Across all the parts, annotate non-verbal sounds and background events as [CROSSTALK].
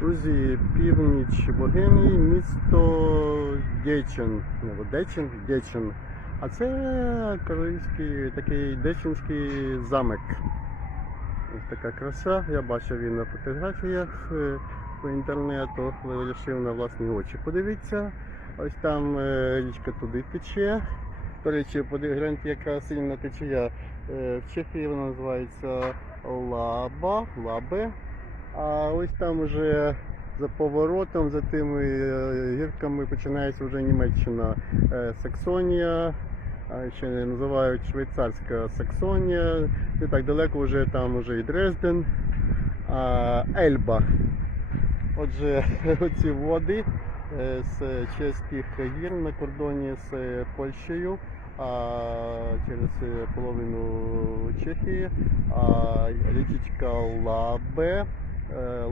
Друзі, північ Богемії, місто Дечен. або Дечен, Дечен. А це королівський такий Деченський замок. Ось така краса. Я бачив її на фотографіях е, по інтернету, вирішив на власні очі. Подивіться, ось там е, річка туди тече. До речі, гляньте, яка сильна течія. Е, В Чехії вона називається Лаба, Лабе. А ось там уже за поворотом, за тими е, гірками починається вже Німеччина, Е, Саксонія, ще називають швейцарська Саксонія. Не так далеко вже там вже і Дрезден, Ельба. Отже, [LAUGHS] оці води е, з чеських гір на кордоні з Польщею, а через половину Чехії, а річечка Лабе,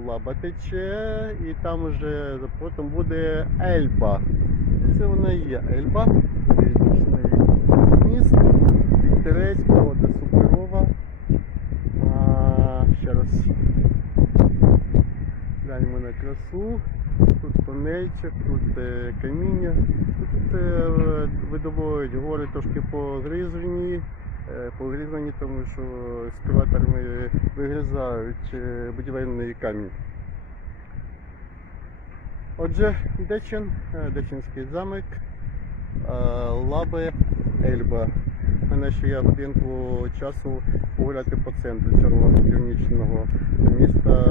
Лаба тече, і там вже за поворотом буде Ельба. Це вона і є Ельба, міст, вітерець, погода суперова. Ще раз гляньмо на красу. Тут тонельчик, тут е, каміння. Тут е, видобувають гори трошки погризані, е, погризані, тому що ескаваторами вигризають е, будівельний камінь. Отже, Дечен, е, Деченський замок, е, Ельба. Мене ще є годинку часу погуляти по центру цього північного міста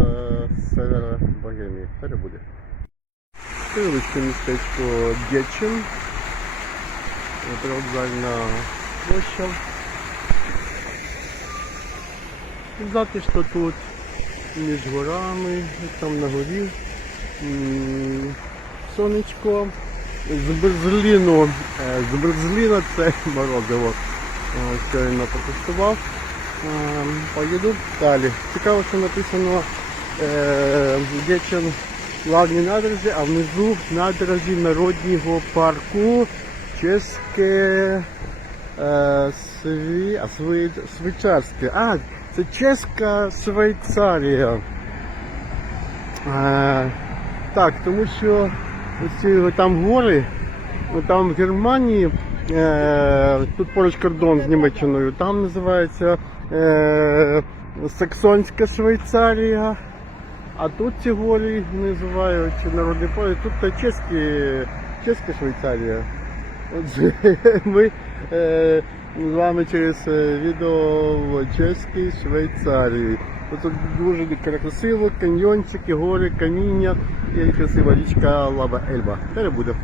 севера Богемії. Перебуде. Невеличке містечко Дєчин. Привокзальна площа. Затишно тут між горами, там на горі. Сонечко. З Берліну, е, з Берліна це [LAUGHS] морозиво. Е, Щойно протестував. Е, Поїду далі. Цікаво, що написано Дєчин главні набережні, а внизу набережні Народнього парку Чеське сві, сві, А, це Чеська Швейцарія. Е, так, тому що ці там гори, ну, там в Германії, е, тут поруч кордон з Німеччиною, там називається е, Саксонська Швейцарія. А тут ці гори називають народний парк, тут та чеські, чеська Швейцарія. Отже, [LAUGHS] ми е, з вами через е, відео в чеській Швейцарії. Тут дуже красиво, каньйончики, гори, каміння і красива річка Лаба Ельба. Перебуде.